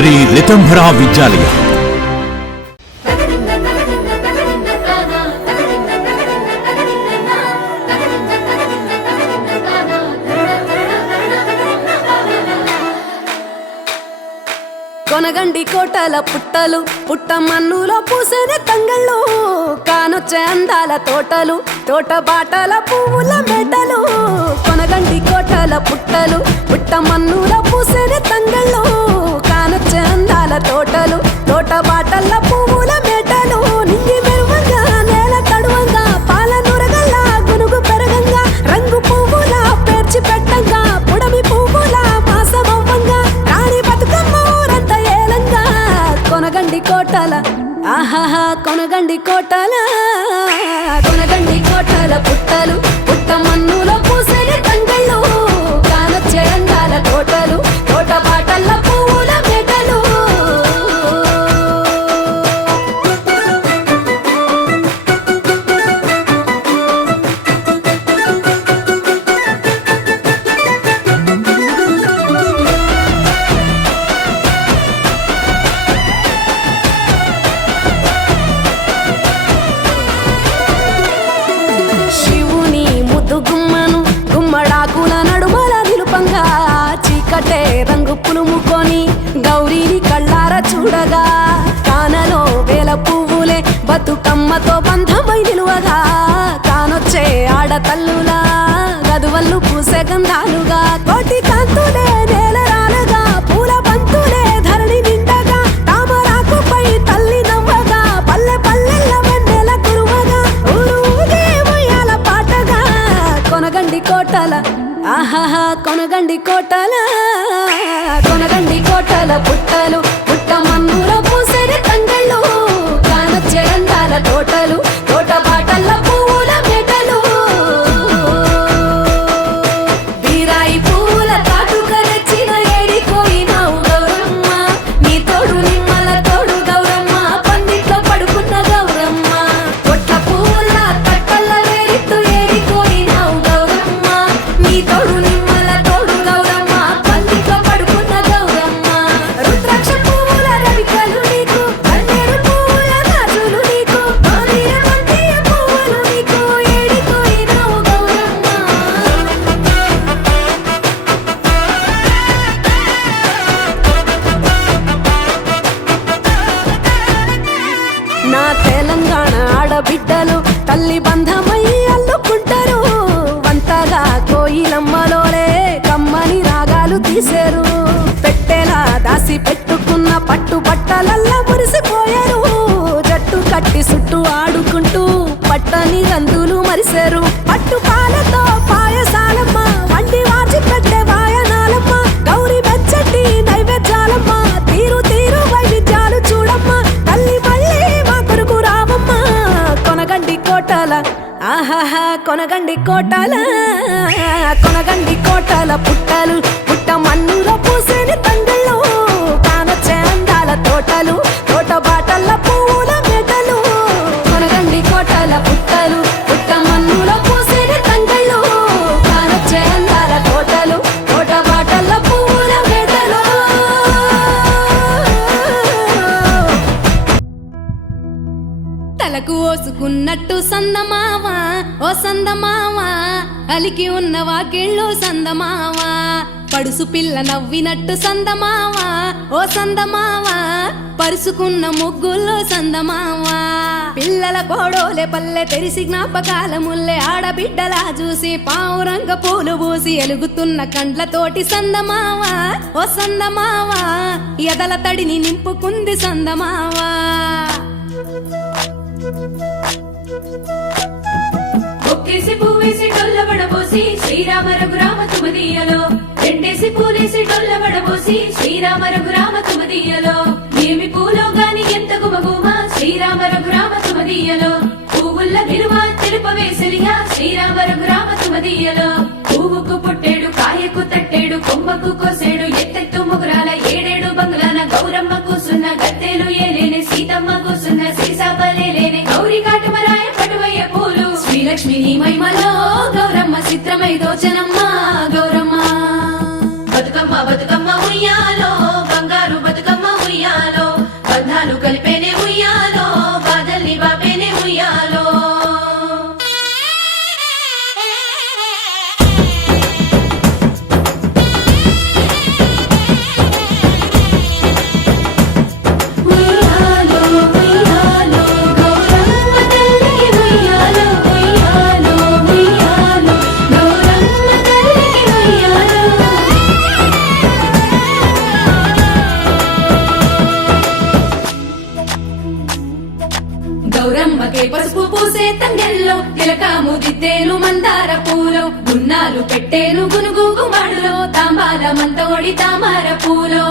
శ్రీ రితంభరా విద్యాలయ. కొనగండి కోటల పుట్టలు పుట్ట మన్నులో పూసిన తంగళ్ళు కానొచ్చే అందాల తోటలు తోట బాటల పువ్వుల మెటలు. కొనగండి కోటల పుట్టలు పుట్ట మన్నులో పూసిన తంగళ్ళు కానొచ్చే అందాల తోటలు తోట బాటల పువ్వుల మెటలు. నింగి మెరువంగా నేల తడువంగా పాల నురగల్ల గునుగు పెరగంగా రంగు పువ్వుల పేర్చి పెట్టంగా పుడమి పువ్వుల మాసమవ్వంగా రాణి బతుకమ్మ ఊరంతా ఏలంగా. కొనగండి కోటల ఆహాహా కొనగండి కోటల కొనగండి కోటల పుట్టలు పుట్ట మన్నులో పూసిన తంగళ్ళు కానొచ్చే అందాల తోటలు తోట బాటల్ల పువ్వుల మెటలు. శివుని ముద్దు గుమ్మను గుమ్మడాకుల నడుమల నిలుపంగా చీకటే రంగు పులుముకొని గౌరీని కళ్ళార చూడగా కానలో వేల పువ్వులే బతుకమ్మతో బంధమై నిలువగా కానొచ్చే ఆడతల్లులా గదువల్లు పూసే గంధాలుగా కోటి కాంతులే నేల రాలగా పూల బంతులే ధరణి నిండగా తామరాకుపై తల్లి నవ్వగా పల్లె పల్లెల్ల వెన్నెల కురువగా ఊరే ఉయ్యాల పాటగా. కొనగండి కోటల ఆహాహా కొనగండి కోటల కొనగండి కోటల పుట్టలు పుట్ట మన్నులో పూసిన తంగళ్ళు కానొచ్చే అందాల తోటలు తోట బాటల్ల పువ్వుల మెటలు. బీరాయి పూల తాటుక రెచ్చిన ఏడిపోయినావు గౌరమ్మ నీ తోడు నిమ్మల తోడు గౌరమ్మ పందిట్లో పడుకున్న గౌరమ్మ పొట్ల పూల తట్టల్ల వేరిట్టు ఏడిపోయినావు గౌరమ్మ నీ తోడు నిమ్మల తోడు గౌరమ్మ పందిట్లో పడుకున్న గౌరమ్మ. రుద్రాక్ష పువ్వుల రవికలు నీకు కన్నేరు పువ్వుల గాజులు నీకు మామిడి పువ్వులు నీకు ఏడిపోయినావు గౌరమ్మ. నా తెలంగాణ ఆడబిడ్డలు తల్లి బంధమై అల్లుకుంటారు వంతగా కోయిలమ్మలోలే కమ్మని రాగాలు తీశారు. పెట్టేలా దాసి పెట్టుకున్న పట్టు బట్టలల్లా మురిసిపోయారు. జట్టు కట్టి చుట్టూ ఆడుకుంటూ పట్టని రందులు మరిశారు. పట్టు పాలతో పాయసాలమ్మ వండి వాచి పెట్టే వాయనాలమ్మ గౌరీ బెచ్చటి నైవేద్యాలమ్మ తీరు తీరు వైవిధ్యాలు చూడమ్మ తల్లి మళ్ళీ మా కొరకు రావమ్మ. కొనగండి కోటల ఆహాహా కొనగండి కోటల కొనగండి కోటల పుట్టలు పుట్ట మన్నులో పూసిన తంగళ్ళు కానొచ్చే అందాల తోటలు తోట బాటల్ల పువ్వుల మెటలు. కొనగండి కోటల పుట్టలు పుట్ట మన్నులో పూసిన తంగళ్ళు కానొచ్చే అందాల తోటలు తోట బాటల్ల పువ్వుల మెటలు. తలకు ఓసుకున్నట్టు సందమావా ఓ సందమావా అలికి ఉన్న వాకిళ్ళు సందమావా పడుసు పిల్ల నవ్వినట్టు సందమావా ఓ సందమావా పరుసుకున్న ముగ్గుల్లో సందమావా. పిల్లల కోడోలే పల్లె తెరిసి జ్ఞాపకాల ముల్లె ఆడబిడ్డలా చూసి పావురంగ పూలు పూసి ఎలుగుతున్న కండ్లతోటి సందమావా ఓ సందమావా ఎదల తడిని నింపుకుంది సందమావా. ఒక్కేసి పువ్వేసి డొల్లబడబోసి శ్రీరామ రఘురామ తుమదీయలో రెండేసి పూలేసి డొల్లబడబోసి శ్రీరామ రఘురామ తుమదీయలో ఏమి పూలో గాని ఎంత గుమగుమ శ్రీరామ రఘురామ తుమదీయలో పువ్వుల్ల విలువ తెలుపవేసలిగా శ్రీరామ రఘురామ తుమదీయలో పువ్వుకు పుట్టేడు కాయకు తట్టేడు కొమ్మకు కోసేడు ఎత్తెత్తు ముగురాల ఏడేడు బంగ్లాన గౌరమ్మ కూసున్న గత్తెలు ఏలేనే సీతమ్మ కూసున్న సీసాపలేలేనే గౌరీ కాటమరాయ పటువయ్య పూలు శ్రీలక్ష్మి నీ మహిమలో గౌరమ్మ చిత్రమై దోచనమ్మ గౌరమ్మ. బతుకమ్మ బతుకమ్మ ఉయ్యాలో బంగారు బతుకమ్మ తిలకాము దిద్దేను మందార పూలో గున్నాలు పెట్టేను గునుగు గుమాడులో తాంబాల మంతోడి తామర పూలో